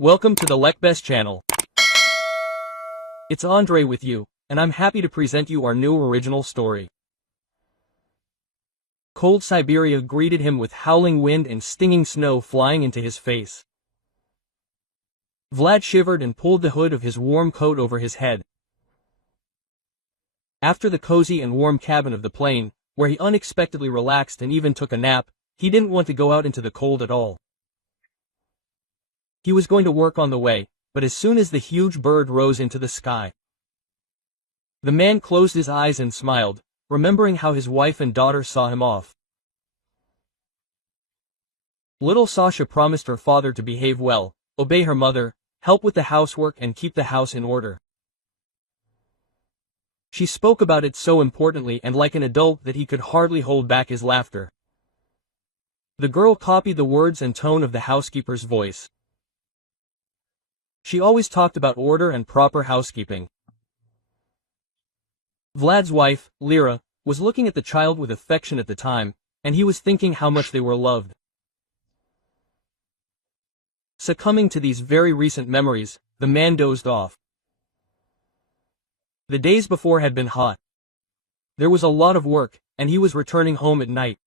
Welcome to the Lekbest channel. It's Andre with you, and I'm happy to present you our new original story. Cold Siberia greeted him with howling wind and stinging snow flying into his face. Vlad shivered and pulled the hood of his warm coat over his head. After the cozy and warm cabin of the plane, where he unexpectedly relaxed and even took a nap, he didn't want to go out into the cold at all. He was going to work on the way, but as soon as the huge bird rose into the sky, the man closed his eyes and smiled, remembering how his wife and daughter saw him off. Little Sasha promised her father to behave well, obey her mother, help with the housework and keep the house in order. She spoke about it so importantly and like an adult that he could hardly hold back his laughter. The girl copied the words and tone of the housekeeper's voice. She always talked about order and proper housekeeping. Vlad's wife, Lyra, was looking at the child with affection at the time, and he was thinking how much they were loved. Succumbing to these very recent memories, the man dozed off. The days before had been hot. There was a lot of work, and he was returning home at night.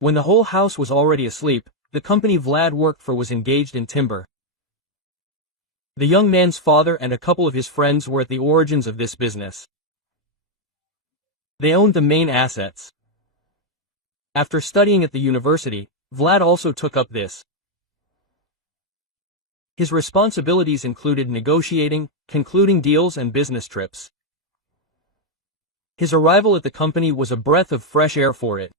When the whole house was already asleep, the company Vlad worked for was engaged in timber. The young man's father and a couple of his friends were at the origins of this business. They owned the main assets. After studying at the university, Vlad also took up this. His responsibilities included negotiating, concluding deals and business trips. His arrival at the company was a breath of fresh air for it.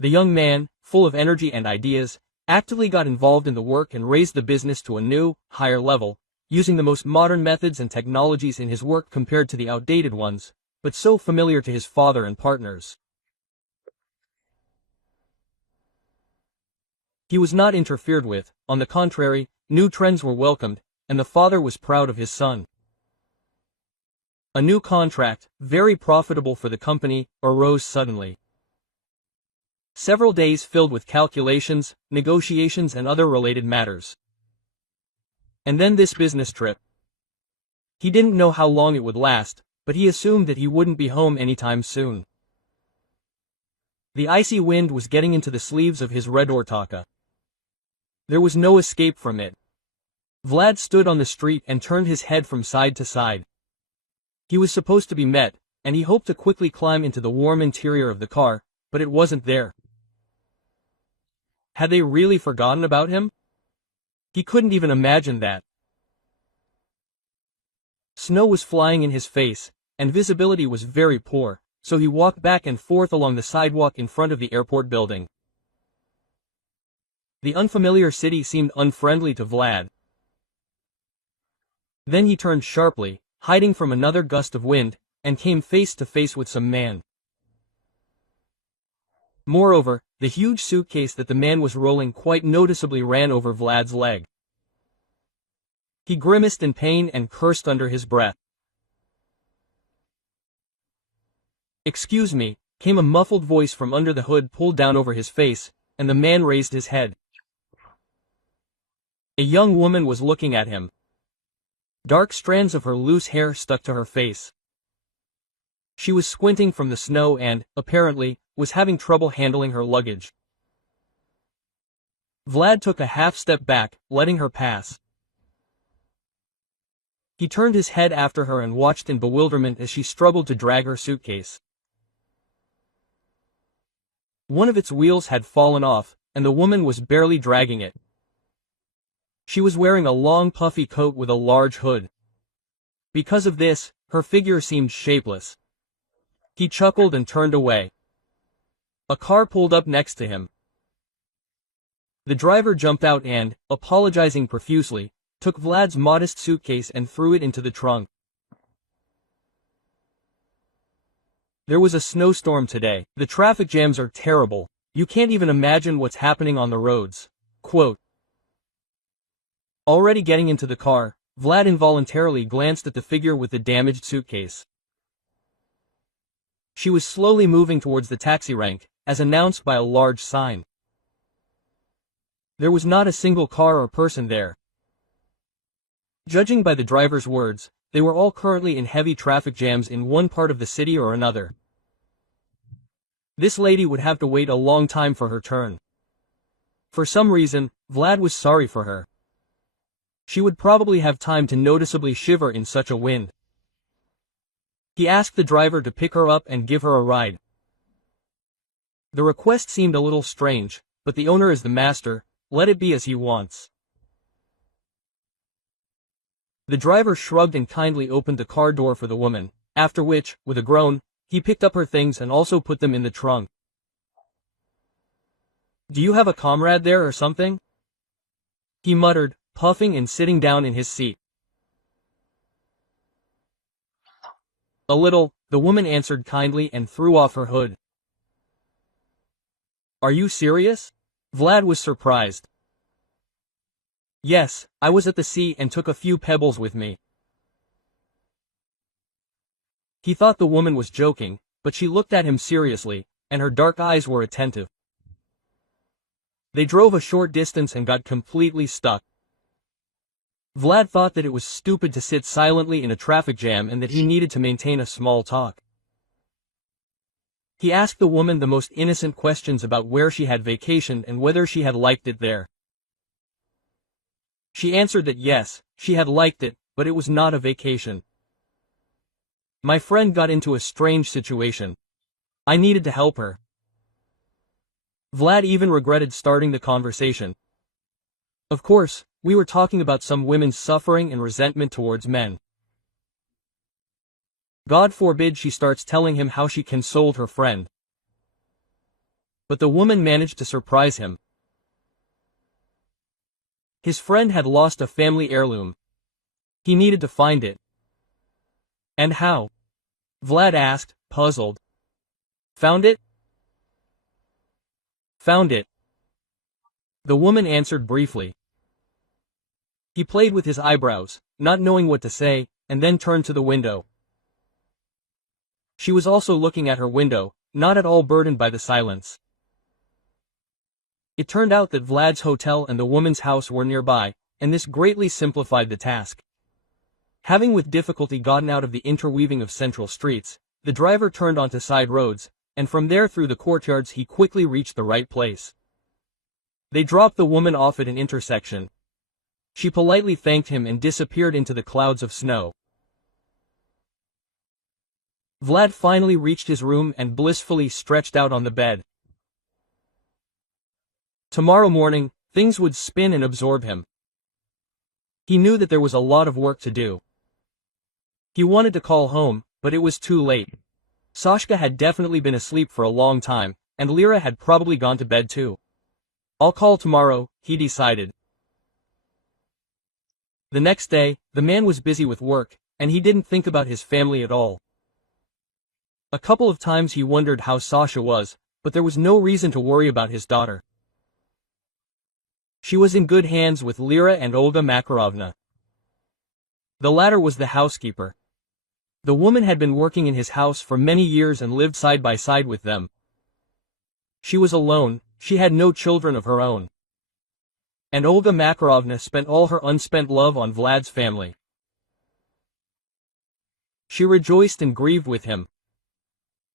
The young man, full of energy and ideas, actively got involved in the work and raised the business to a new, higher level, using the most modern methods and technologies in his work compared to the outdated ones, but so familiar to his father and partners. He was not interfered with, on the contrary, new trends were welcomed, and the father was proud of his son. A new contract, very profitable for the company, arose suddenly. Several days filled with calculations, negotiations and other related matters. And then this business trip. He didn't know how long it would last, but he assumed that he wouldn't be home anytime soon. The icy wind was getting into the sleeves of his red ortaka. There was no escape from it. Vlad stood on the street and turned his head from side to side. He was supposed to be met, and he hoped to quickly climb into the warm interior of the car, but it wasn't there. Had they really forgotten about him? He couldn't even imagine that. Snow was flying in his face, and visibility was very poor, so he walked back and forth along the sidewalk in front of the airport building. The unfamiliar city seemed unfriendly to Vlad. Then he turned sharply, hiding from another gust of wind, and came face to face with some man. Moreover, the huge suitcase that the man was rolling quite noticeably ran over Vlad's leg. He grimaced in pain and cursed under his breath. "Excuse me," came a muffled voice from under the hood pulled down over his face, and the man raised his head. A young woman was looking at him. Dark strands of her loose hair stuck to her face. She was squinting from the snow and, apparently, was having trouble handling her luggage. Vlad took a half step back, letting her pass. He turned his head after her and watched in bewilderment as she struggled to drag her suitcase. One of its wheels had fallen off, and the woman was barely dragging it. She was wearing a long puffy coat with a large hood. Because of this, her figure seemed shapeless. He chuckled and turned away. A car pulled up next to him. The driver jumped out and, apologizing profusely, took Vlad's modest suitcase and threw it into the trunk. There was a snowstorm today. The traffic jams are terrible. You can't even imagine what's happening on the roads. Quote. Already getting into the car, Vlad involuntarily glanced at the figure with the damaged suitcase. She was slowly moving towards the taxi rank, as announced by a large sign. There was not a single car or person there. Judging by the driver's words, they were all currently in heavy traffic jams in one part of the city or another. This lady would have to wait a long time for her turn. For some reason, Vlad was sorry for her. She would probably have time to noticeably shiver in such a wind. He asked the driver to pick her up and give her a ride. The request seemed a little strange, but the owner is the master, let it be as he wants. The driver shrugged and kindly opened the car door for the woman, after which, with a groan, he picked up her things and also put them in the trunk. "Do you have a comrade there or something?" he muttered, puffing and sitting down in his seat. "A little," the woman answered kindly and threw off her hood. "Are you serious?" Vlad was surprised. "Yes, I was at the sea and took a few pebbles with me." He thought the woman was joking, but she looked at him seriously, and her dark eyes were attentive. They drove a short distance and got completely stuck. Vlad thought that it was stupid to sit silently in a traffic jam and that he needed to maintain a small talk. He asked the woman the most innocent questions about where she had vacationed and whether she had liked it there. She answered that yes, she had liked it, but it was not a vacation. "My friend got into a strange situation. I needed to help her." Vlad even regretted starting the conversation. Of course, we were talking about some women's suffering and resentment towards men. God forbid she starts telling him how she consoled her friend. But the woman managed to surprise him. His friend had lost a family heirloom. He needed to find it. "And how?" Vlad asked, puzzled. "Found it?" "Found it," the woman answered briefly. He played with his eyebrows, not knowing what to say, and then turned to the window. She was also looking at her window, not at all burdened by the silence. It turned out that Vlad's hotel and the woman's house were nearby, and this greatly simplified the task. Having with difficulty gotten out of the interweaving of central streets, the driver turned onto side roads, and from there through the courtyards he quickly reached the right place. They dropped the woman off at an intersection. She politely thanked him and disappeared into the clouds of snow. Vlad finally reached his room and blissfully stretched out on the bed. Tomorrow morning, things would spin and absorb him. He knew that there was a lot of work to do. He wanted to call home, but it was too late. Sashka had definitely been asleep for a long time, and Lyra had probably gone to bed too. "I'll call tomorrow," he decided. The next day, the man was busy with work, and he didn't think about his family at all. A couple of times he wondered how Sasha was, but there was no reason to worry about his daughter. She was in good hands with Lyra and Olga Makarovna. The latter was the housekeeper. The woman had been working in his house for many years and lived side by side with them. She was alone, she had no children of her own. And Olga Makarovna spent all her unspent love on Vlad's family. She rejoiced and grieved with him.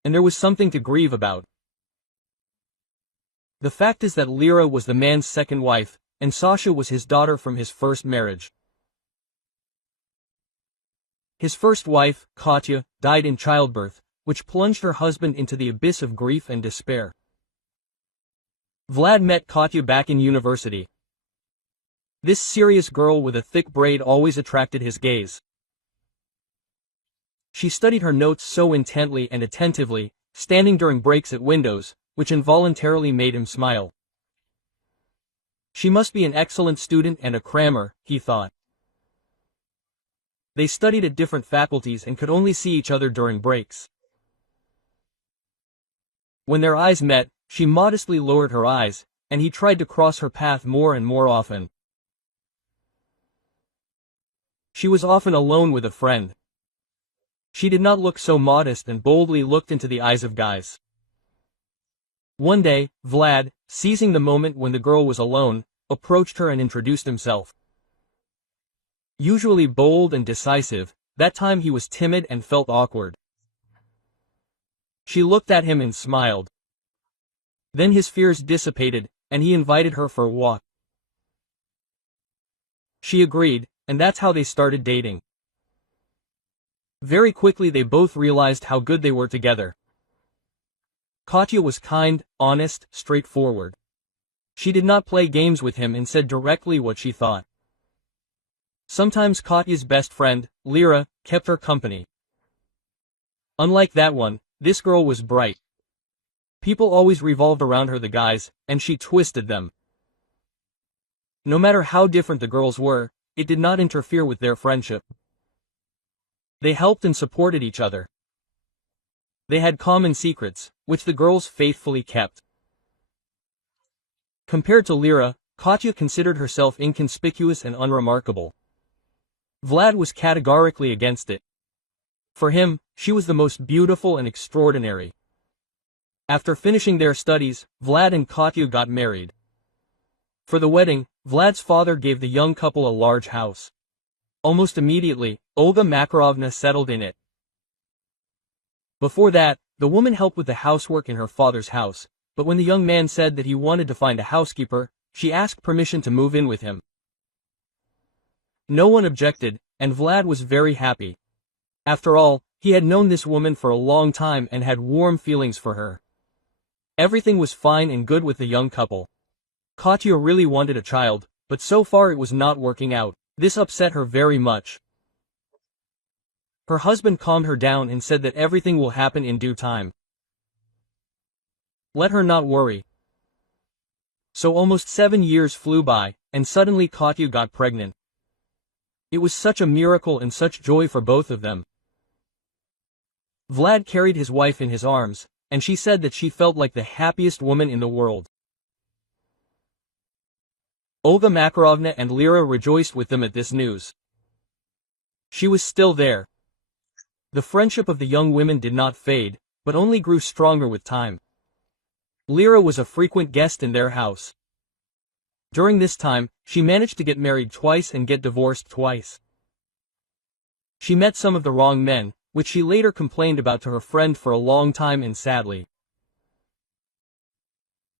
And there was something to grieve about. The fact is that Lyra was the man's second wife, and Sasha was his daughter from his first marriage. His first wife, Katya, died in childbirth, which plunged her husband into the abyss of grief and despair. Vlad met Katya back in university. This serious girl with a thick braid always attracted his gaze. She studied her notes so intently and attentively, standing during breaks at windows, which involuntarily made him smile. She must be an excellent student and a crammer, he thought. They studied at different faculties and could only see each other during breaks. When their eyes met, she modestly lowered her eyes, and he tried to cross her path more and more often. She was often alone with a friend. She did not look so modest and boldly looked into the eyes of guys. One day, Vlad, seizing the moment when the girl was alone, approached her and introduced himself. Usually bold and decisive, that time he was timid and felt awkward. She looked at him and smiled. Then his fears dissipated, and he invited her for a walk. She agreed, and that's how they started dating. Very quickly they both realized how good they were together. Katya was kind, honest, straightforward. She did not play games with him and said directly what she thought. Sometimes Katya's best friend, Lyra, kept her company. Unlike that one, this girl was bright. People always revolved around her, the guys, and she twisted them. No matter how different the girls were, it did not interfere with their friendship. They helped and supported each other. They had common secrets, which the girls faithfully kept. Compared to Lyra, Katya considered herself inconspicuous and unremarkable. Vlad was categorically against it. For him, she was the most beautiful and extraordinary. After finishing their studies, Vlad and Katya got married. For the wedding, Vlad's father gave the young couple a large house. Almost immediately, Olga Makarovna settled in it. Before that, the woman helped with the housework in her father's house, but when the young man said that he wanted to find a housekeeper, she asked permission to move in with him. No one objected, and Vlad was very happy. After all, he had known this woman for a long time and had warm feelings for her. Everything was fine and good with the young couple. Katya really wanted a child, but so far it was not working out. This upset her very much. Her husband calmed her down and said that everything will happen in due time. Let her not worry. So almost 7 years flew by, and suddenly Katya got pregnant. It was such a miracle and such joy for both of them. Vlad carried his wife in his arms, and she said that she felt like the happiest woman in the world. Olga Makarovna and Lyra rejoiced with them at this news. She was still there. The friendship of the young women did not fade, but only grew stronger with time. Lyra was a frequent guest in their house. During this time, she managed to get married twice and get divorced twice. She met some of the wrong men, which she later complained about to her friend for a long time, and sadly.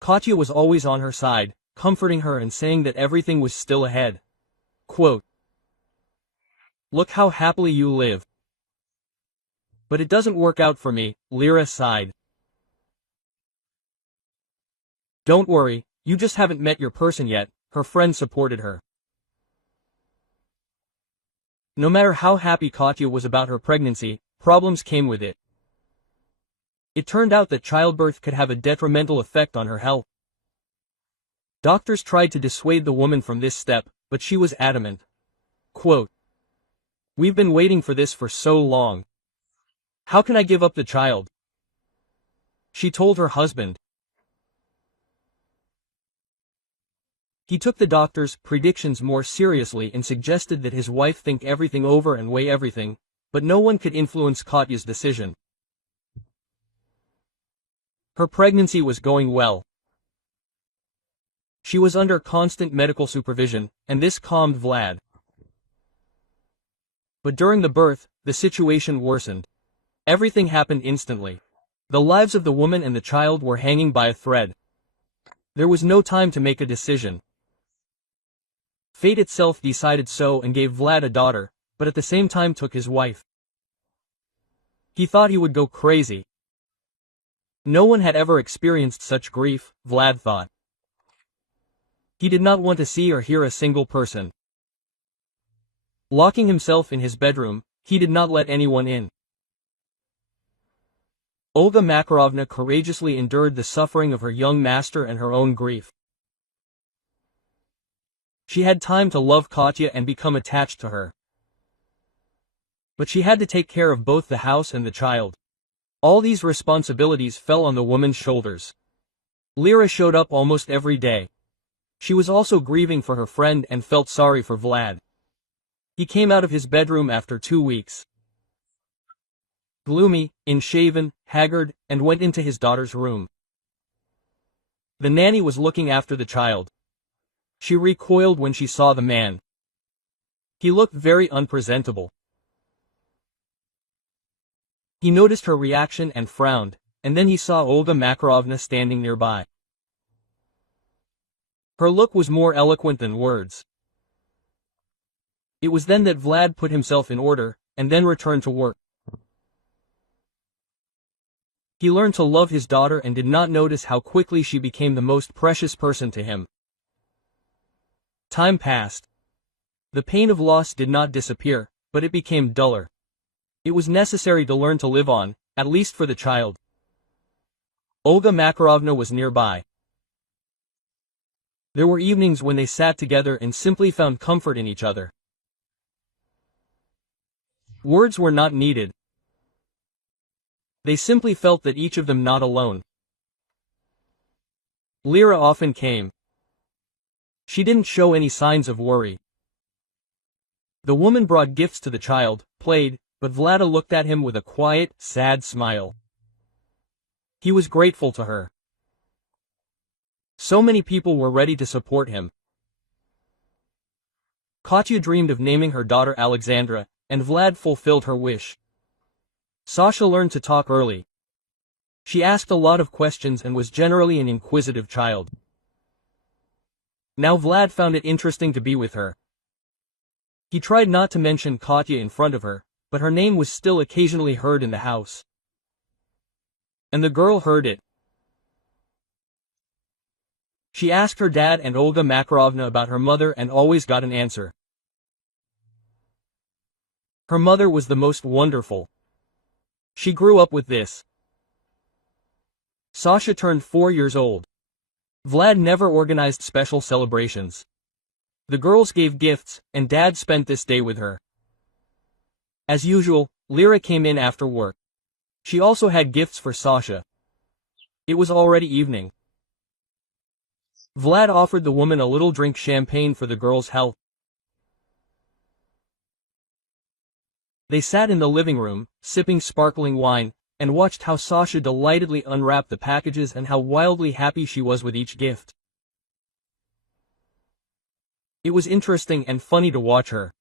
Katya was always on her side, comforting her and saying that everything was still ahead. Quote, "Look how happily you live." But it doesn't work out for me, Lyra sighed. Don't worry, you just haven't met your person yet, her friend supported her. No matter how happy Katya was about her pregnancy, problems came with it. It turned out that childbirth could have a detrimental effect on her health. Doctors tried to dissuade the woman from this step, but she was adamant. Quote, "We've been waiting for this for so long. How can I give up the child?" she told her husband. He took the doctor's predictions more seriously and suggested that his wife think everything over and weigh everything, but no one could influence Katya's decision. Her pregnancy was going well. She was under constant medical supervision, and this calmed Vlad. But during the birth, the situation worsened. Everything happened instantly. The lives of the woman and the child were hanging by a thread. There was no time to make a decision. Fate itself decided so and gave Vlad a daughter, but at the same time took his wife. He thought he would go crazy. No one had ever experienced such grief, Vlad thought. He did not want to see or hear a single person. Locking himself in his bedroom, he did not let anyone in. Olga Makarovna courageously endured the suffering of her young master and her own grief. She had time to love Katya and become attached to her. But she had to take care of both the house and the child. All these responsibilities fell on the woman's shoulders. Lyra showed up almost every day. She was also grieving for her friend and felt sorry for Vlad. He came out of his bedroom after 2 weeks. Gloomy, unshaven, haggard, and went into his daughter's room. The nanny was looking after the child. She recoiled when she saw the man. He looked very unpresentable. He noticed her reaction and frowned, and then he saw Olga Makarovna standing nearby. Her look was more eloquent than words. It was then that Vlad put himself in order, and then returned to work. He learned to love his daughter and did not notice how quickly she became the most precious person to him. Time passed. The pain of loss did not disappear, but it became duller. It was necessary to learn to live on, at least for the child. Olga Makarovna was nearby. There were evenings when they sat together and simply found comfort in each other. Words were not needed. They simply felt that each of them not alone. Lyra often came. She didn't show any signs of worry. The woman brought gifts to the child, played, but Vlada looked at him with a quiet, sad smile. He was grateful to her. So many people were ready to support him. Katya dreamed of naming her daughter Alexandra, and Vlad fulfilled her wish. Sasha learned to talk early. She asked a lot of questions and was generally an inquisitive child. Now Vlad found it interesting to be with her. He tried not to mention Katya in front of her, but her name was still occasionally heard in the house. And the girl heard it. She asked her dad and Olga Makarovna about her mother and always got an answer. Her mother was the most wonderful. She grew up with this. Sasha turned 4 years old. Vlad never organized special celebrations. The girls gave gifts, and Dad spent this day with her. As usual, Lyra came in after work. She also had gifts for Sasha. It was already evening. Vlad offered the woman a little drink champagne for the girls' health. They sat in the living room, sipping sparkling wine, and watched how Sasha delightedly unwrapped the packages and how wildly happy she was with each gift. It was interesting and funny to watch her.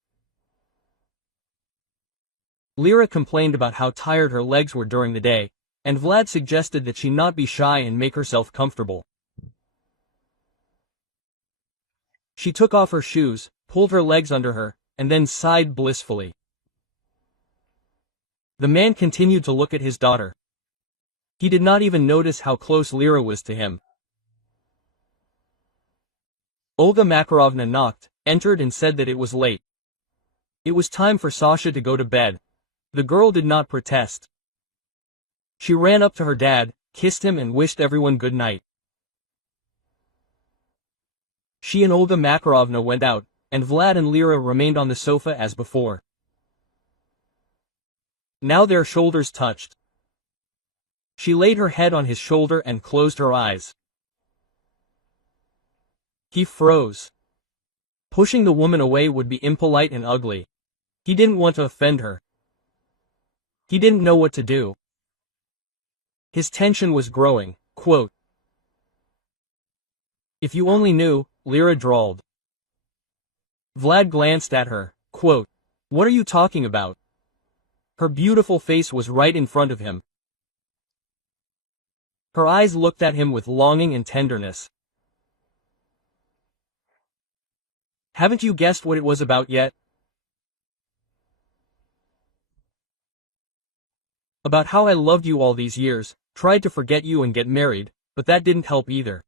Lyra complained about how tired her legs were during the day, and Vlad suggested that she not be shy and make herself comfortable. She took off her shoes, pulled her legs under her, and then sighed blissfully. The man continued to look at his daughter. He did not even notice how close Lyra was to him. Olga Makarovna knocked, entered and said that it was late. It was time for Sasha to go to bed. The girl did not protest. She ran up to her dad, kissed him and wished everyone good night. She and Olga Makarovna went out, and Vlad and Lyra remained on the sofa as before. Now their shoulders touched. She laid her head on his shoulder and closed her eyes. He froze. Pushing the woman away would be impolite and ugly. He didn't want to offend her. He didn't know what to do. His tension was growing. Quote, "If you only knew," Lyra drawled. Vlad glanced at her. Quote, "What are you talking about?" Her beautiful face was right in front of him. Her eyes looked at him with longing and tenderness. "Haven't you guessed what it was about yet?" "About how I loved you all these years, tried to forget you and get married, but that didn't help either.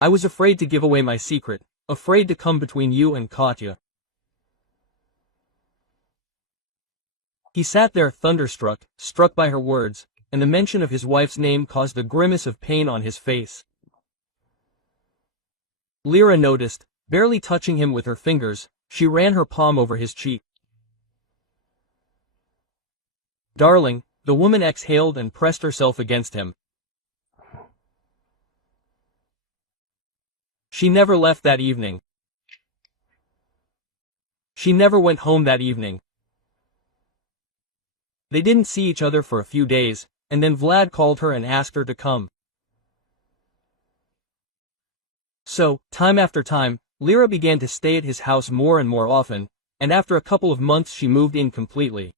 I was afraid to give away my secret, afraid to come between you and Katya." He sat there thunderstruck, struck by her words, and the mention of his wife's name caused a grimace of pain on his face. Lyra noticed, barely touching him with her fingers, she ran her palm over his cheek. "Darling," the woman exhaled and pressed herself against him. She never left that evening. She never went home that evening. They didn't see each other for a few days, and then Vlad called her and asked her to come. So, time after time, Lyra began to stay at his house more and more often, and after a couple of months she moved in completely.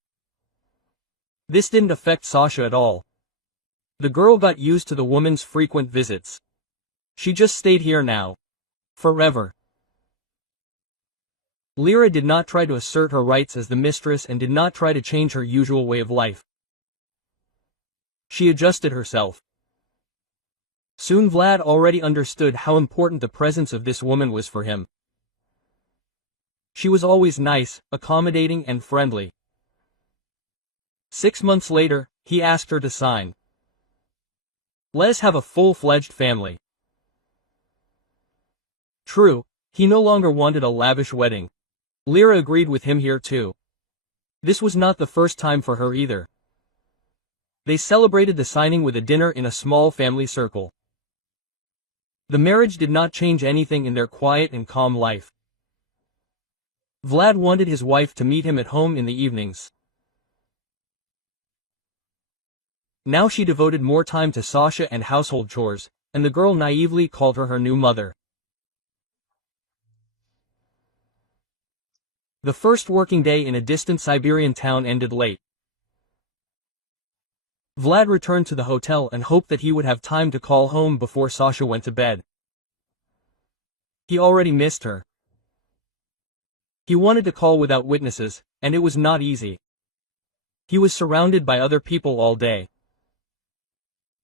This didn't affect Sasha at all. The girl got used to the woman's frequent visits. She just stayed here now. Forever. Lyra did not try to assert her rights as the mistress and did not try to change her usual way of life. She adjusted herself. Soon Vlad already understood how important the presence of this woman was for him. She was always nice, accommodating and friendly. 6 months later, he asked her to sign. Let us have a full-fledged family. True, he no longer wanted a lavish wedding. Lyra agreed with him here too. This was not the first time for her either. They celebrated the signing with a dinner in a small family circle. The marriage did not change anything in their quiet and calm life. Vlad wanted his wife to meet him at home in the evenings. Now she devoted more time to Sasha and household chores, and the girl naively called her new mother. The first working day in a distant Siberian town ended late. Vlad returned to the hotel and hoped that he would have time to call home before Sasha went to bed. He already missed her. He wanted to call without witnesses, and it was not easy. He was surrounded by other people all day.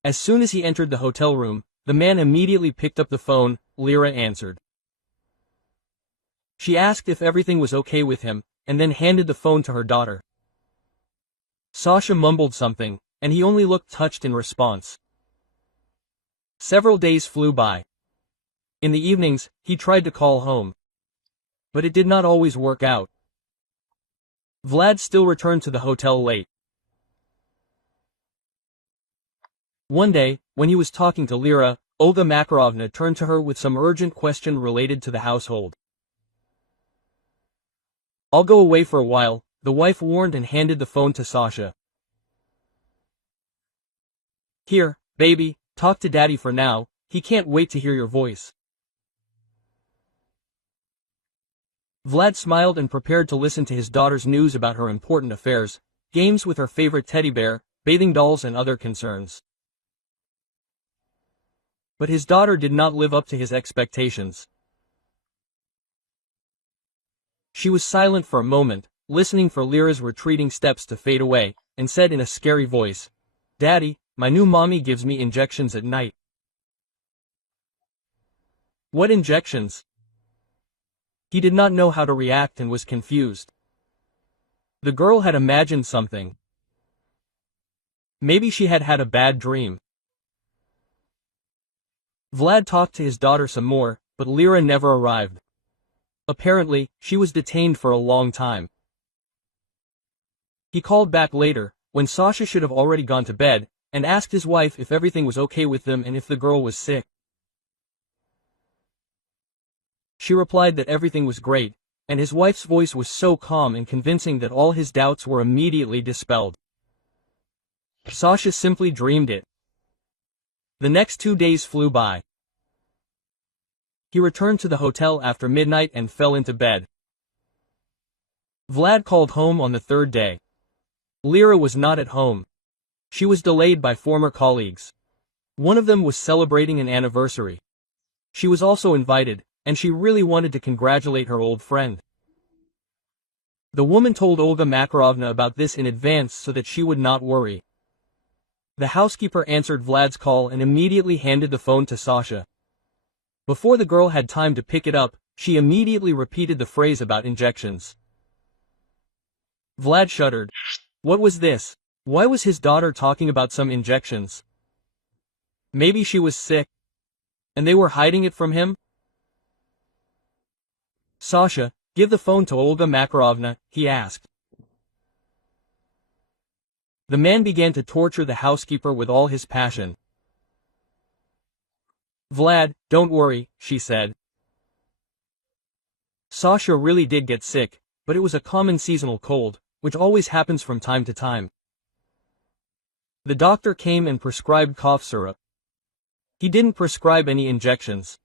As soon as he entered the hotel room, the man immediately picked up the phone. Lyra answered. She asked if everything was okay with him, and then handed the phone to her daughter. Sasha mumbled something, and he only looked touched in response. Several days flew by. In the evenings, he tried to call home. But it did not always work out. Vlad still returned to the hotel late. One day, when he was talking to Lyra, Olga Makarovna turned to her with some urgent question related to the household. I'll go away for a while, the wife warned and handed the phone to Sasha. Here, baby, talk to daddy for now, he can't wait to hear your voice. Vlad smiled and prepared to listen to his daughter's news about her important affairs, games with her favorite teddy bear, bathing dolls and other concerns. But his daughter did not live up to his expectations. She was silent for a moment, listening for Lyra's retreating steps to fade away, and said in a scary voice, Daddy, my new mommy gives me injections at night. What injections? He did not know how to react and was confused. The girl had imagined something. Maybe she had had a bad dream. Vlad talked to his daughter some more, but Lyra never arrived. Apparently, she was detained for a long time. He called back later, when Sasha should have already gone to bed, and asked his wife if everything was okay with them and if the girl was sick. She replied that everything was great, and his wife's voice was so calm and convincing that all his doubts were immediately dispelled. Sasha simply dreamed it. The next 2 days flew by. He returned to the hotel after midnight and fell into bed. Vlad called home on the 3rd day. Lyra was not at home. She was delayed by former colleagues. One of them was celebrating an anniversary. She was also invited, and she really wanted to congratulate her old friend. The woman told Olga Makarovna about this in advance so that she would not worry. The housekeeper answered Vlad's call and immediately handed the phone to Sasha. Before the girl had time to pick it up, she immediately repeated the phrase about injections. Vlad shuddered. What was this? Why was his daughter talking about some injections? Maybe she was sick, and they were hiding it from him? Sasha, give the phone to Olga Makarovna, he asked. The man began to torture the housekeeper with all his passion. Vlad, don't worry, she said. Sasha really did get sick, but it was a common seasonal cold, which always happens from time to time. The doctor came and prescribed cough syrup. He didn't prescribe any injections.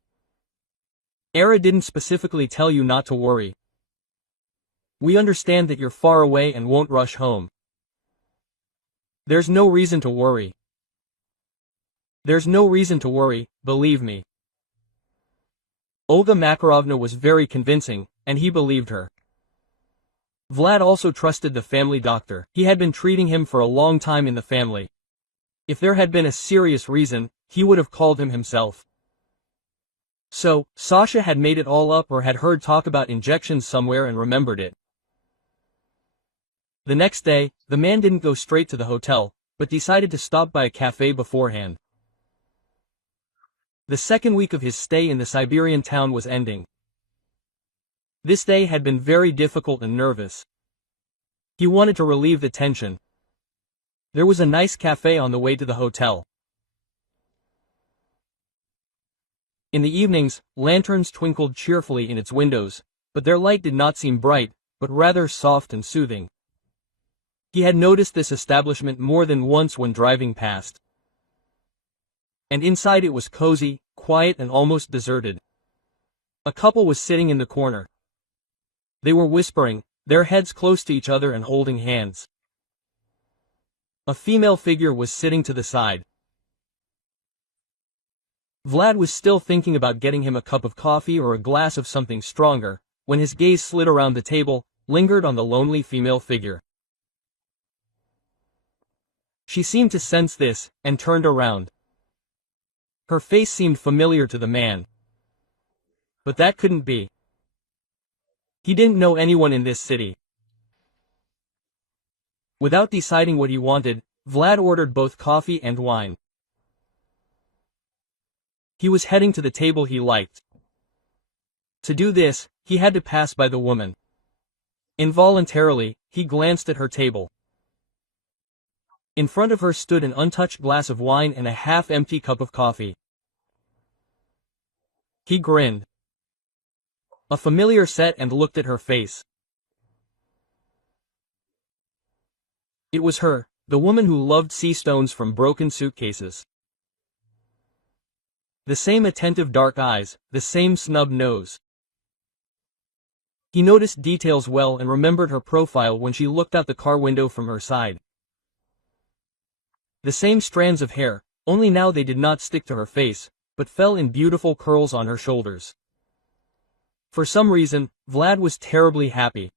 Era didn't specifically tell you not to worry. We understand that you're far away and won't rush home. There's no reason to worry. There's no reason to worry, believe me. Olga Makarovna was very convincing, and he believed her. Vlad also trusted the family doctor. He had been treating him for a long time in the family. If there had been a serious reason, he would have called him himself. So, Sasha had made it all up or had heard talk about injections somewhere and remembered it. The next day, the man didn't go straight to the hotel, but decided to stop by a cafe beforehand. The second week of his stay in the Siberian town was ending. This day had been very difficult and nervous. He wanted to relieve the tension. There was a nice cafe on the way to the hotel. In the evenings, lanterns twinkled cheerfully in its windows, but their light did not seem bright, but rather soft and soothing. He had noticed this establishment more than once when driving past. And inside it was cozy, quiet and almost deserted. A couple was sitting in the corner. They were whispering, their heads close to each other and holding hands. A female figure was sitting to the side. Vlad was still thinking about getting him a cup of coffee or a glass of something stronger, when his gaze slid around the table, lingered on the lonely female figure. She seemed to sense this, and turned around. Her face seemed familiar to the man. But that couldn't be. He didn't know anyone in this city. Without deciding what he wanted, Vlad ordered both coffee and wine. He was heading to the table he liked. To do this, he had to pass by the woman. Involuntarily, he glanced at her table. In front of her stood an untouched glass of wine and a half-empty cup of coffee. He grinned. A familiar set and looked at her face. It was her, the woman who loved sea stones from broken suitcases. The same attentive dark eyes, the same snub nose. He noticed details well and remembered her profile when she looked out the car window from her side. The same strands of hair, only now they did not stick to her face, but fell in beautiful curls on her shoulders. For some reason, Vlad was terribly happy.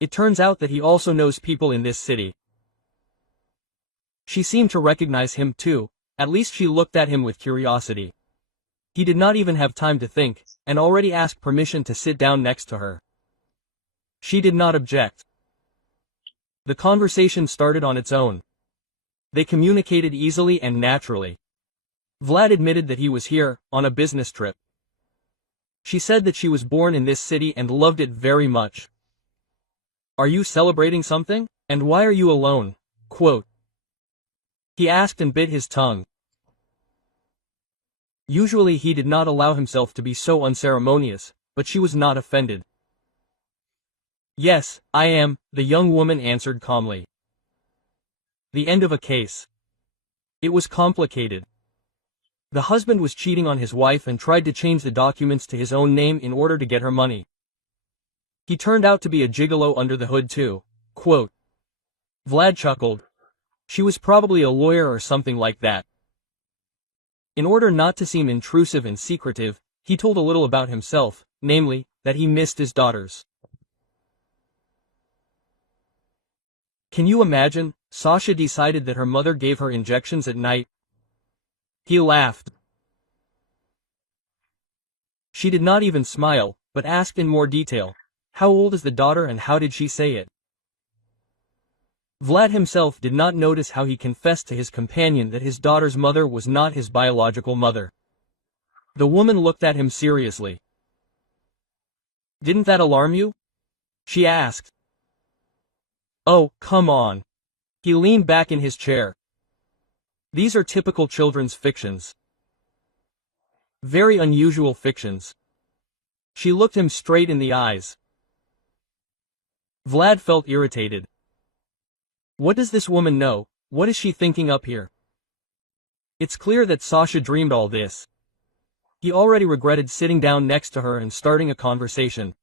It turns out that he also knows people in this city. She seemed to recognize him too, at least she looked at him with curiosity. He did not even have time to think, and already asked permission to sit down next to her. She did not object. The conversation started on its own. They communicated easily and naturally. Vlad admitted that he was here, on a business trip. She said that she was born in this city and loved it very much. "Are you celebrating something? And why are you alone?" Quote. He asked and bit his tongue. Usually he did not allow himself to be so unceremonious, but she was not offended. "Yes, I am," the young woman answered calmly. The end of a case. It was complicated. The husband was cheating on his wife and tried to change the documents to his own name in order to get her money. He turned out to be a gigolo under the hood too. Quote. Vlad chuckled. She was probably a lawyer or something like that. In order not to seem intrusive and secretive, he told a little about himself, namely, that he missed his daughters. Can you imagine? Sasha decided that her mother gave her injections at night. He laughed. She did not even smile, but asked in more detail, "How old is the daughter and how did she say it?" Vlad himself did not notice how he confessed to his companion that his daughter's mother was not his biological mother. The woman looked at him seriously. "Didn't that alarm you?" she asked. "Oh, come on." He leaned back in his chair. "These are typical children's fictions. Very unusual fictions." She looked him straight in the eyes. Vlad felt irritated. What does this woman know? What is she thinking up here? It's clear that Sasha dreamed all this. He already regretted sitting down next to her and starting a conversation.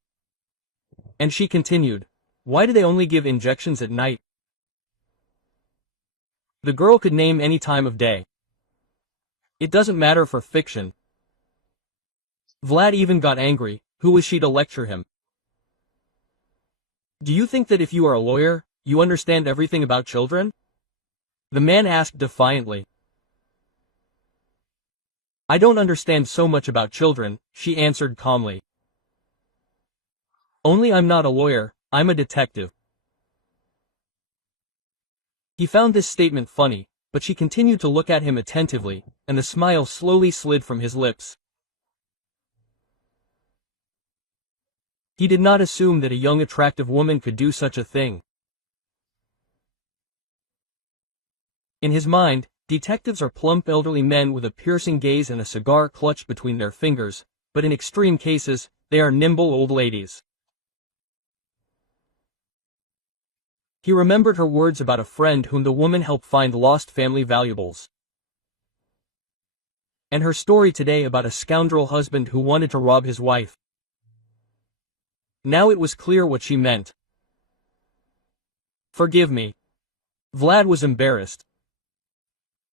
And she continued, "Why do they only give injections at night?" The girl could name any time of day. It doesn't matter for fiction. Vlad even got angry. Who was she to lecture him? "Do you think that if you are a lawyer, you understand everything about children?" The man asked defiantly. "I don't understand so much about children," she answered calmly. "Only I'm not a lawyer, I'm a detective." He found this statement funny, but she continued to look at him attentively, and the smile slowly slid from his lips. He did not assume that a young attractive woman could do such a thing. In his mind, detectives are plump elderly men with a piercing gaze and a cigar clutched between their fingers, but in extreme cases, they are nimble old ladies. He remembered her words about a friend whom the woman helped find lost family valuables. And her story today about a scoundrel husband who wanted to rob his wife. Now it was clear what she meant. "Forgive me." Vlad was embarrassed.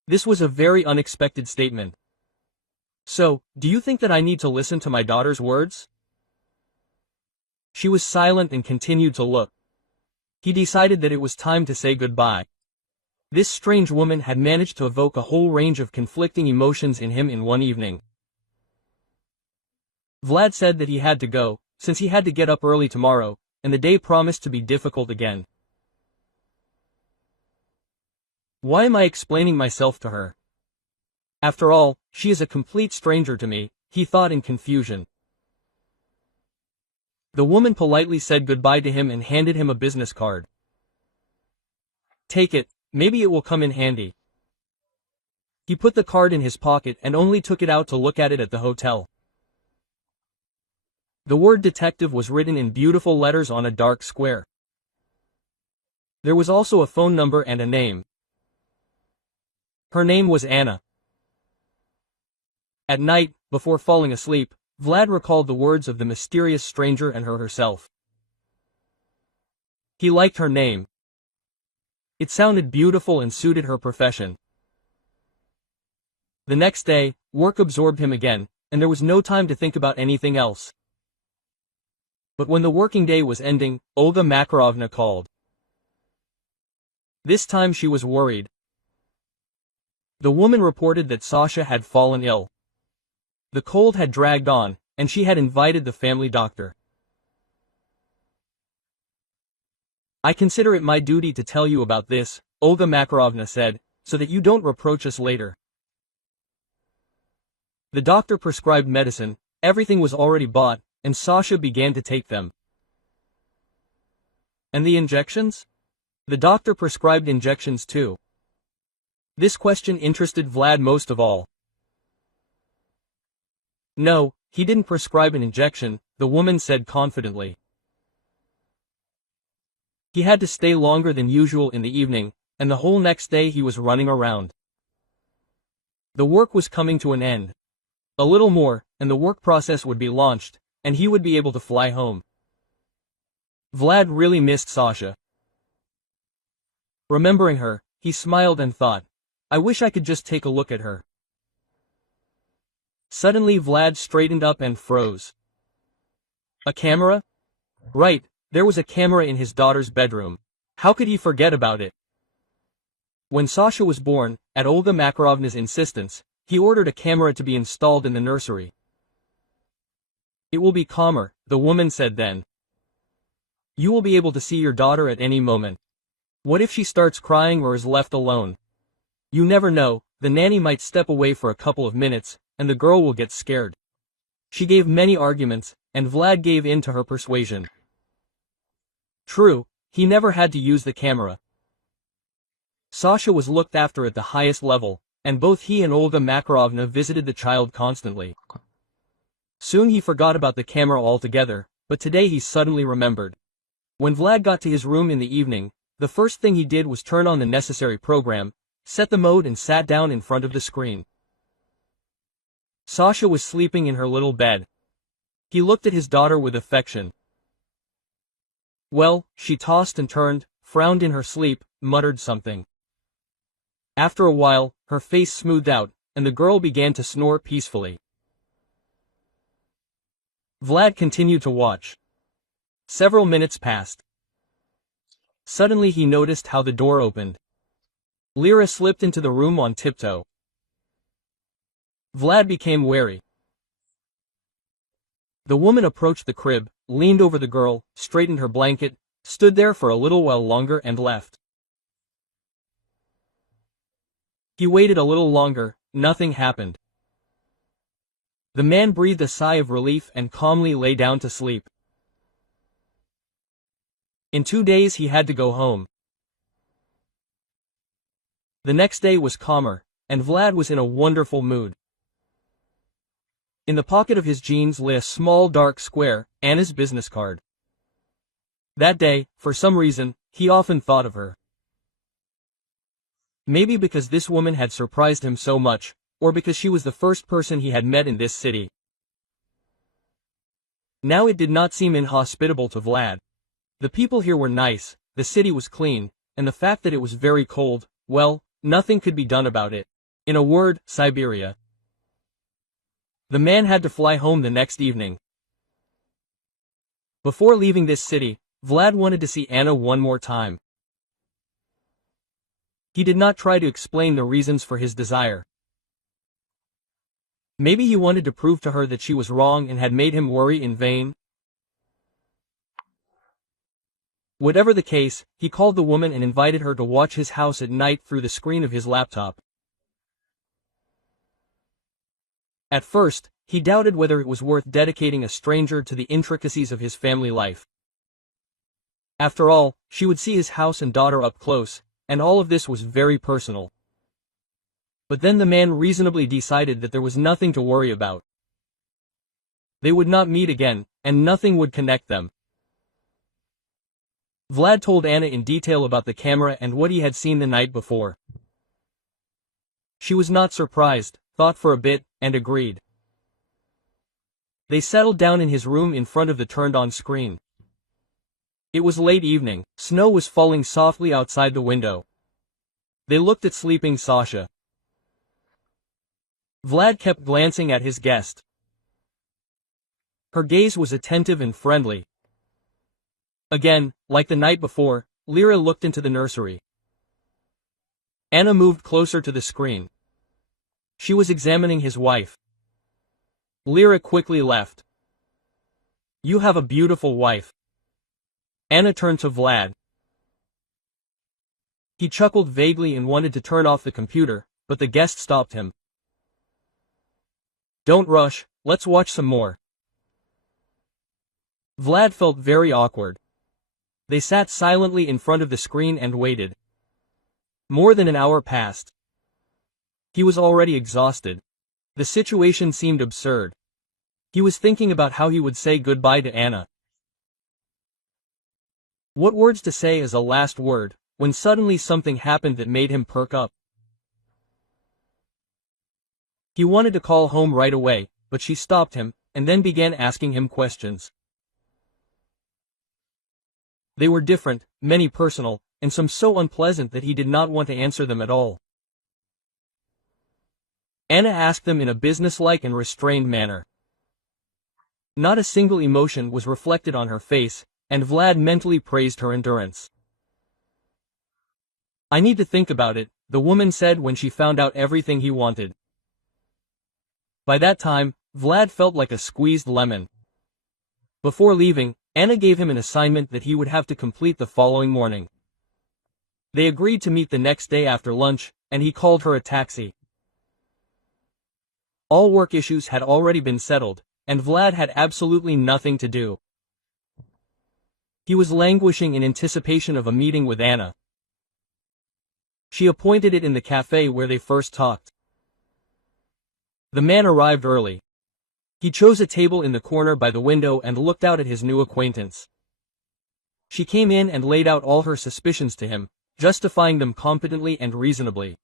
This was a very unexpected statement. "So, do you think that I need to listen to my daughter's words?" She was silent and continued to look. He decided that it was time to say goodbye. This strange woman had managed to evoke a whole range of conflicting emotions in him in one evening. Vlad said that he had to go, since he had to get up early tomorrow, and the day promised to be difficult again. Why am I explaining myself to her? After all, she is a complete stranger to me, he thought in confusion. The woman politely said goodbye to him and handed him a business card. "Take it, maybe it will come in handy." He put the card in his pocket and only took it out to look at it at the hotel. The word detective was written in beautiful letters on a dark square. There was also a phone number and a name. Her name was Anna. At night, before falling asleep, Vlad recalled the words of the mysterious stranger and her herself. He liked her name. It sounded beautiful and suited her profession. The next day, work absorbed him again, and there was no time to think about anything else. But when the working day was ending, Olga Makarovna called. This time she was worried. The woman reported that Sasha had fallen ill. The cold had dragged on, and she had invited the family doctor. "I consider it my duty to tell you about this," Olga Makarovna said, "so that you don't reproach us later." The doctor prescribed medicine, everything was already bought, and Sasha began to take them. And the injections? The doctor prescribed injections too. This question interested Vlad most of all. "No, he didn't prescribe an injection," the woman said confidently. "He had to stay longer than usual in the evening, and the whole next day he was running around. The work was coming to an end. A little more, and the work process would be launched, and he would be able to fly home." Vlad really missed Sasha. Remembering her, he smiled and thought, "I wish I could just take a look at her." Suddenly Vlad straightened up and froze. A camera? Right, there was a camera in his daughter's bedroom. How could he forget about it? When Sasha was born, at Olga Makarovna's insistence, he ordered a camera to be installed in the nursery. "It will be calmer," the woman said then. "You will be able to see your daughter at any moment. What if she starts crying or is left alone? You never know, the nanny might step away for a couple of minutes, and the girl will get scared." She gave many arguments, and Vlad gave in to her persuasion. True, he never had to use the camera. Sasha was looked after at the highest level, and both he and Olga Makarovna visited the child constantly. Soon he forgot about the camera altogether, but today he suddenly remembered. When Vlad got to his room in the evening, the first thing he did was turn on the necessary program, set the mode and sat down in front of the screen. Sasha was sleeping in her little bed. He looked at his daughter with affection. Well, she tossed and turned, frowned in her sleep, muttered something. After a while, her face smoothed out, and the girl began to snore peacefully. Vlad continued to watch. Several minutes passed. Suddenly he noticed how the door opened. Lyra slipped into the room on tiptoe. Vlad became wary. The woman approached the crib, leaned over the girl, straightened her blanket, stood there for a little while longer and left. He waited a little longer, nothing happened. The man breathed a sigh of relief and calmly lay down to sleep. In 2 days he had to go home. The next day was calmer, and Vlad was in a wonderful mood. In the pocket of his jeans lay a small dark square, Anna's business card. That day, for some reason, he often thought of her. Maybe because this woman had surprised him so much, or because she was the first person he had met in this city. Now it did not seem inhospitable to Vlad. The people here were nice, the city was clean, and the fact that it was very cold, well, nothing could be done about it. In a word, Siberia. The man had to fly home the next evening. Before leaving this city, Vlad wanted to see Anna one more time. He did not try to explain the reasons for his desire. Maybe he wanted to prove to her that she was wrong and had made him worry in vain. Whatever the case, he called the woman and invited her to watch his house at night through the screen of his laptop. At first, he doubted whether it was worth dedicating a stranger to the intricacies of his family life. After all, she would see his house and daughter up close, and all of this was very personal. But then the man reasonably decided that there was nothing to worry about. They would not meet again, and nothing would connect them. Vlad told Anna in detail about the camera and what he had seen the night before. She was not surprised, thought for a bit, and agreed. They settled down in his room in front of the turned-on screen. It was late evening, snow was falling softly outside the window. They looked at sleeping Sasha. Vlad kept glancing at his guest. Her gaze was attentive and friendly. Again, like the night before, Lyra looked into the nursery. Anna moved closer to the screen. She was examining his wife. Lyra quickly left. "You have a beautiful wife." Anna turned to Vlad. He chuckled vaguely and wanted to turn off the computer, but the guest stopped him. "Don't rush, let's watch some more." Vlad felt very awkward. They sat silently in front of the screen and waited. More than an hour passed. He was already exhausted. The situation seemed absurd. He was thinking about how he would say goodbye to Anna. What words to say as a last word, when suddenly something happened that made him perk up. He wanted to call home right away, but she stopped him, and then began asking him questions. They were different, many personal, and some so unpleasant that he did not want to answer them at all. Anna asked them in a businesslike and restrained manner. Not a single emotion was reflected on her face, and Vlad mentally praised her endurance. "I need to think about it," the woman said when she found out everything he wanted. By that time, Vlad felt like a squeezed lemon. Before leaving, Anna gave him an assignment that he would have to complete the following morning. They agreed to meet the next day after lunch, and he called her a taxi. All work issues had already been settled, and Vlad had absolutely nothing to do. He was languishing in anticipation of a meeting with Anna. She appointed it in the cafe where they first talked. The man arrived early. He chose a table in the corner by the window and looked out at his new acquaintance. She came in and laid out all her suspicions to him, justifying them competently and reasonably.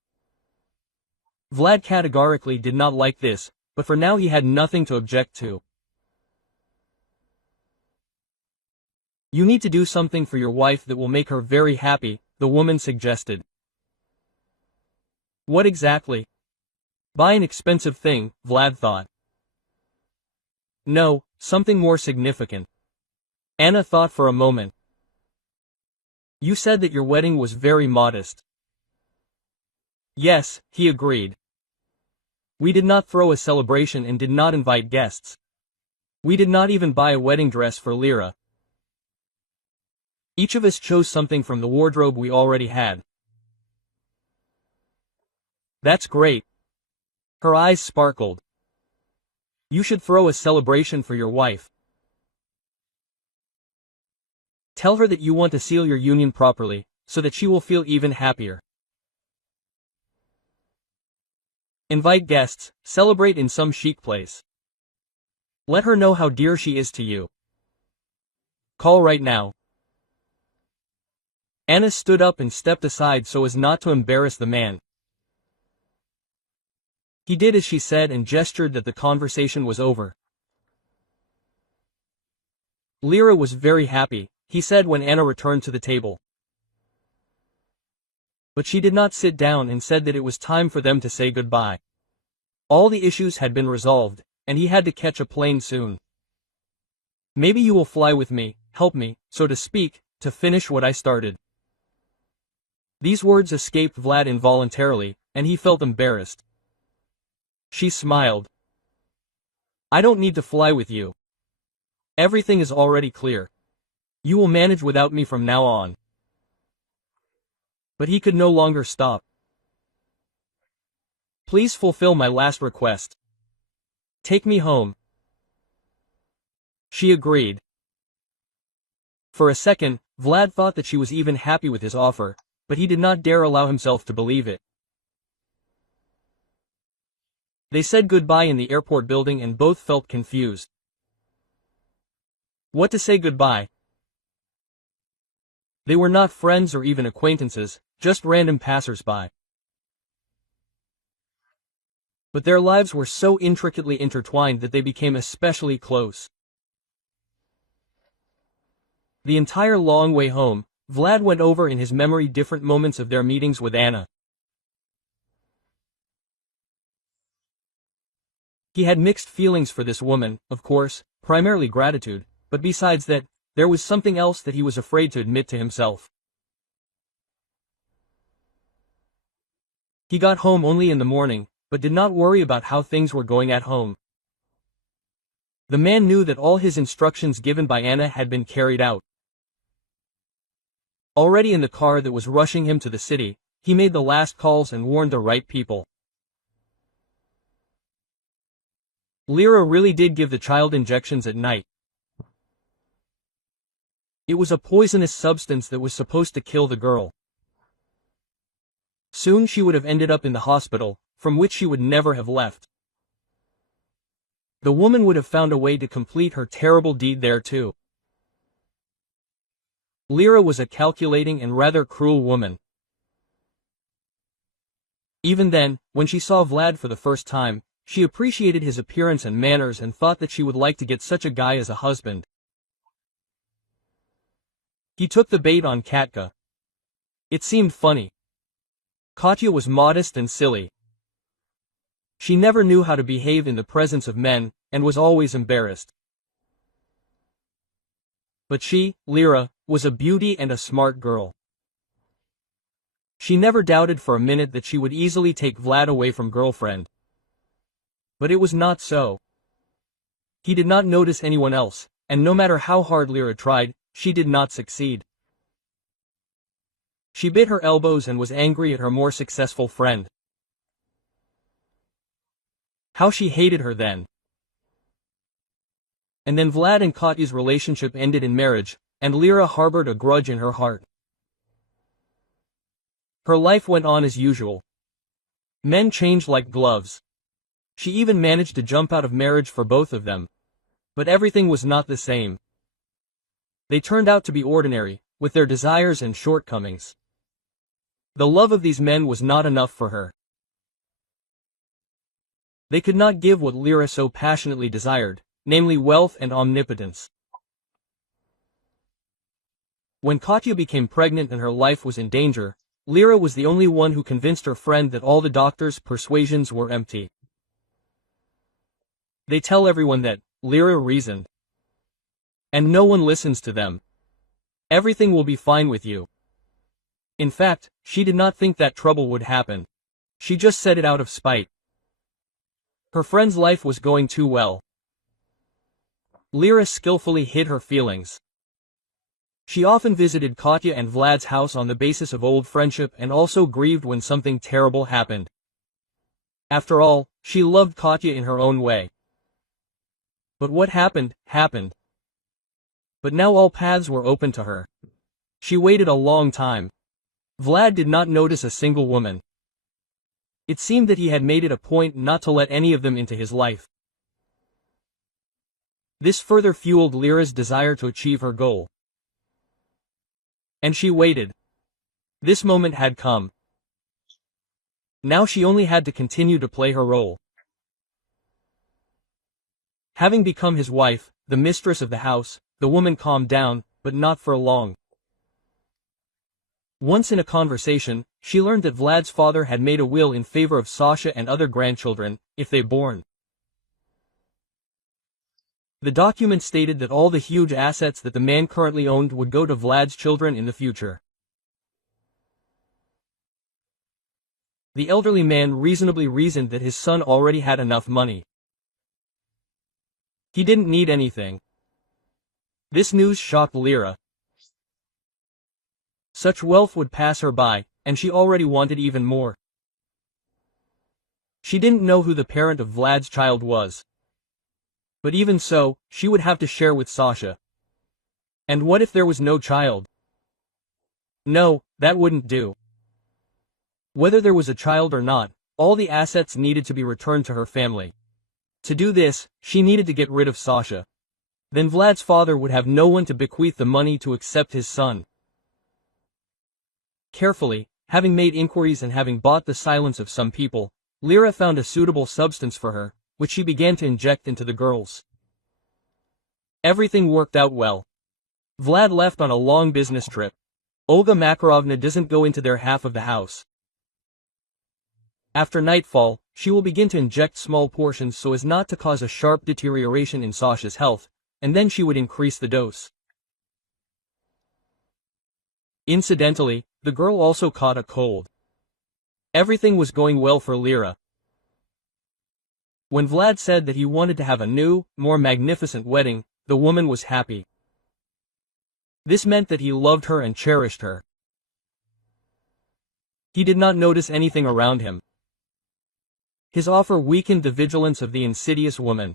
Vlad categorically did not like this, but for now he had nothing to object to. You need to do something for your wife that will make her very happy, the woman suggested. What exactly? Buy an expensive thing, Vlad thought. No, something more significant. Anna thought for a moment. You said that your wedding was very modest. Yes, he agreed. We did not throw a celebration and did not invite guests. We did not even buy a wedding dress for Lyra. Each of us chose something from the wardrobe we already had. That's great. Her eyes sparkled. You should throw a celebration for your wife. Tell her that you want to seal your union properly, so that she will feel even happier. Invite guests, celebrate in some chic place. Let her know how dear she is to you. Call right now. Anna stood up and stepped aside so as not to embarrass the man. He did as she said and gestured that the conversation was over. Lyra was very happy, he said when Anna returned to the table. But she did not sit down and said that it was time for them to say goodbye. All the issues had been resolved, and he had to catch a plane soon. Maybe you will fly with me, help me, so to speak, to finish what I started. These words escaped Vlad involuntarily, and he felt embarrassed. She smiled. I don't need to fly with you. Everything is already clear. You will manage without me from now on. But he could no longer stop. Please fulfill my last request. Take me home. She agreed. For a second, Vlad thought that she was even happy with his offer, but he did not dare allow himself to believe it. They said goodbye in the airport building and both felt confused. What to say goodbye? They were not friends or even acquaintances, just random passers-by. But their lives were so intricately intertwined that they became especially close. The entire long way home, Vlad went over in his memory different moments of their meetings with Anna. He had mixed feelings for this woman, of course, primarily gratitude, but besides that, there was something else that he was afraid to admit to himself. He got home only in the morning, but did not worry about how things were going at home. The man knew that all his instructions given by Anna had been carried out. Already in the car that was rushing him to the city, he made the last calls and warned the right people. Lyra really did give the child injections at night. It was a poisonous substance that was supposed to kill the girl. Soon she would have ended up in the hospital, from which she would never have left. The woman would have found a way to complete her terrible deed there too. Lyra was a calculating and rather cruel woman. Even then, when she saw Vlad for the first time, she appreciated his appearance and manners and thought that she would like to get such a guy as a husband. He took the bait on Katka. It seemed funny. Katya was modest and silly. She never knew how to behave in the presence of men, and was always embarrassed. But she, Lyra, was a beauty and a smart girl. She never doubted for a minute that she would easily take Vlad away from girlfriend. But it was not so. He did not notice anyone else, and no matter how hard Lyra tried, she did not succeed. She bit her elbows and was angry at her more successful friend. How she hated her then. And then Vlad and Katya's relationship ended in marriage, and Lyra harbored a grudge in her heart. Her life went on as usual. Men changed like gloves. She even managed to jump out of marriage for both of them. But everything was not the same. They turned out to be ordinary, with their desires and shortcomings. The love of these men was not enough for her. They could not give what Lyra so passionately desired, namely wealth and omnipotence. When Katya became pregnant and her life was in danger, Lyra was the only one who convinced her friend that all the doctor's persuasions were empty. They tell everyone that, Lyra reasoned. And no one listens to them. Everything will be fine with you. In fact, she did not think that trouble would happen. She just said it out of spite. Her friend's life was going too well. Lyra skillfully hid her feelings. She often visited Katya and Vlad's house on the basis of old friendship and also grieved when something terrible happened. After all, she loved Katya in her own way. But what happened, happened. But now all paths were open to her. She waited a long time. Vlad did not notice a single woman. It seemed that he had made it a point not to let any of them into his life. This further fueled Lyra's desire to achieve her goal. And she waited. This moment had come. Now she only had to continue to play her role. Having become his wife, the mistress of the house, the woman calmed down, but not for long. Once in a conversation, she learned that Vlad's father had made a will in favor of Sasha and other grandchildren, if they born. The document stated that all the huge assets that the man currently owned would go to Vlad's children in the future. The elderly man reasonably reasoned that his son already had enough money. He didn't need anything. This news shocked Lyra. Such wealth would pass her by, and she already wanted even more. She didn't know who the parent of Vlad's child was. But even so, she would have to share with Sasha. And what if there was no child? No, that wouldn't do. Whether there was a child or not, all the assets needed to be returned to her family. To do this, she needed to get rid of Sasha. Then Vlad's father would have no one to bequeath the money to accept his son. Carefully, having made inquiries and having bought the silence of some people, Lyra found a suitable substance for her, which she began to inject into the girls. Everything worked out well. Vlad left on a long business trip. Olga Makarovna doesn't go into their half of the house. After nightfall, she will begin to inject small portions so as not to cause a sharp deterioration in Sasha's health, and then she would increase the dose. Incidentally, the girl also caught a cold. Everything was going well for Lyra. When Vlad said that he wanted to have a new, more magnificent wedding, the woman was happy. This meant that he loved her and cherished her. He did not notice anything around him. His offer weakened the vigilance of the insidious woman.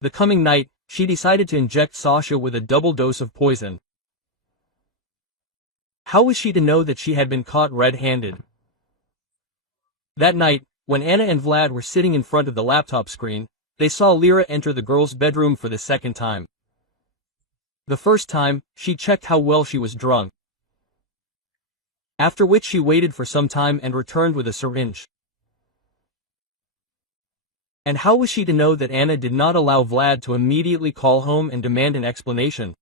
The coming night, she decided to inject Sasha with a double dose of poison. How was she to know that she had been caught red-handed? That night, when Anna and Vlad were sitting in front of the laptop screen, they saw Lyra enter the girl's bedroom for the second time. The first time, she checked how well she was drunk. After which she waited for some time and returned with a syringe. And how was she to know that Anna did not allow Vlad to immediately call home and demand an explanation?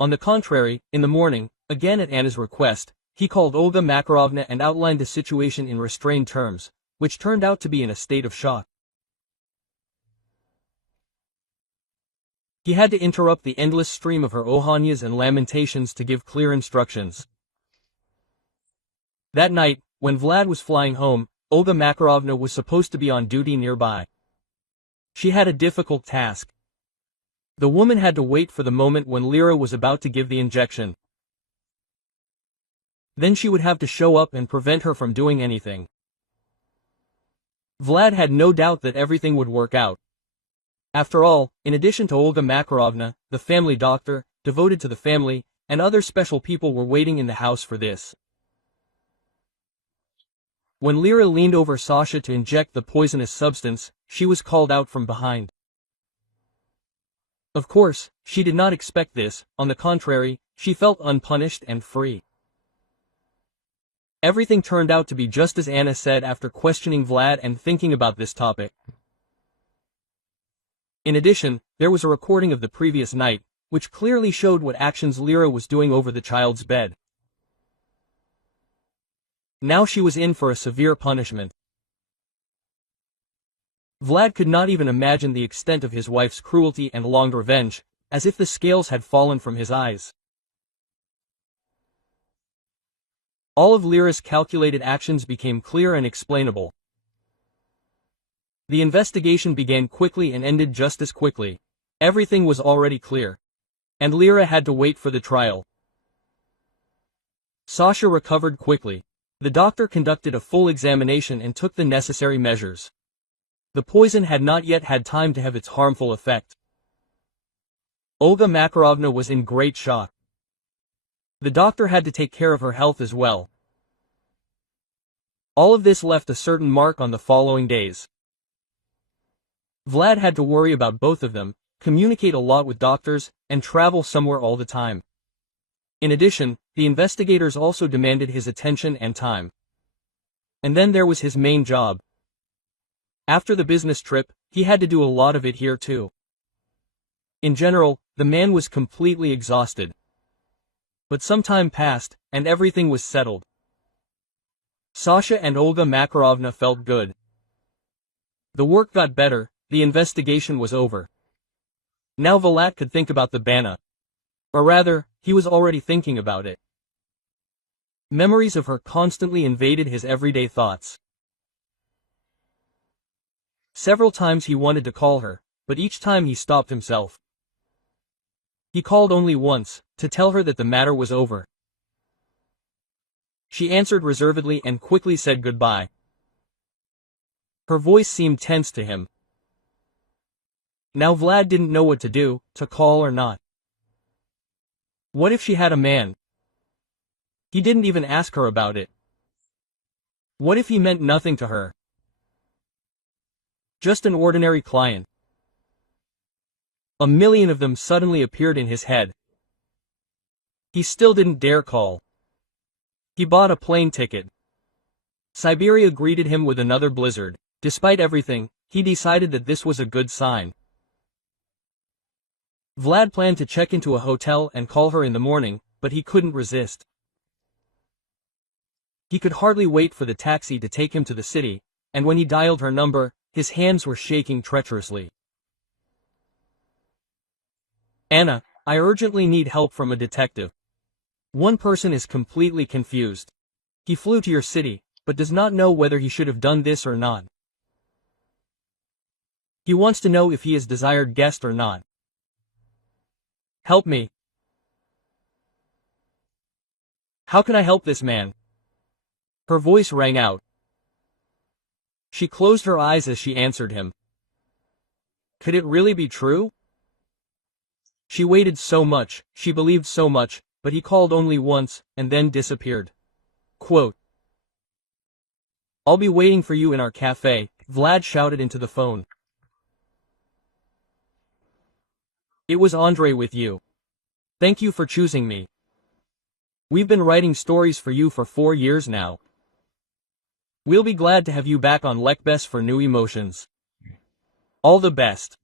On the contrary, in the morning, again at Anna's request, he called Olga Makarovna and outlined the situation in restrained terms, which turned out to be in a state of shock. He had to interrupt the endless stream of her ohanyas and lamentations to give clear instructions. That night, when Vlad was flying home, Olga Makarovna was supposed to be on duty nearby. She had a difficult task. The woman had to wait for the moment when Lyra was about to give the injection. Then she would have to show up and prevent her from doing anything. Vlad had no doubt that everything would work out. After all, in addition to Olga Makarovna, the family doctor, devoted to the family, and other special people were waiting in the house for this. When Lyra leaned over Sasha to inject the poisonous substance, she was called out from behind. Of course, she did not expect this. On the contrary, she felt unpunished and free. Everything turned out to be just as Anna said after questioning Vlad and thinking about this topic. In addition, there was a recording of the previous night, which clearly showed what actions Lyra was doing over the child's bed. Now she was in for a severe punishment. Vlad could not even imagine the extent of his wife's cruelty and longed revenge, as if the scales had fallen from his eyes. All of Lyra's calculated actions became clear and explainable. The investigation began quickly and ended just as quickly. Everything was already clear. And Lyra had to wait for the trial. Sasha recovered quickly. The doctor conducted a full examination and took the necessary measures. The poison had not yet had time to have its harmful effect. Olga Makarovna was in great shock. The doctor had to take care of her health as well. All of this left a certain mark on the following days. Vlad had to worry about both of them, communicate a lot with doctors, and travel somewhere all the time. In addition, the investigators also demanded his attention and time. And then there was his main job. After the business trip, he had to do a lot of it here too. In general, the man was completely exhausted. But some time passed, and everything was settled. Sasha and Olga Makarovna felt good. The work got better, the investigation was over. Now Vlad could think about the Bana. Or rather, he was already thinking about it. Memories of her constantly invaded his everyday thoughts. Several times he wanted to call her, but each time he stopped himself. He called only once, to tell her that the matter was over. She answered reservedly and quickly said goodbye. Her voice seemed tense to him. Now Vlad didn't know what to do, to call or not. What if she had a man? He didn't even ask her about it. What if he meant nothing to her? Just an ordinary client. A million of them suddenly appeared in his head. He still didn't dare call. He bought a plane ticket. Siberia greeted him with another blizzard. Despite everything, he decided that this was a good sign. Vlad planned to check into a hotel and call her in the morning, but he couldn't resist. He could hardly wait for the taxi to take him to the city, and when he dialed her number, his hands were shaking treacherously. Anna, I urgently need help from a detective. One person is completely confused. He flew to your city, but does not know whether he should have done this or not. He wants to know if he is desired guest or not. Help me. How can I help this man? Her voice rang out. She closed her eyes as she answered him. Could it really be true? She waited so much, she believed so much, but he called only once, and then disappeared. Quote, I'll be waiting for you in our cafe, Vlad shouted into the phone. It was Andre with you. Thank you for choosing me. We've been writing stories for you for 4 years now. We'll be glad to have you back on Lekbes for new emotions. All the best.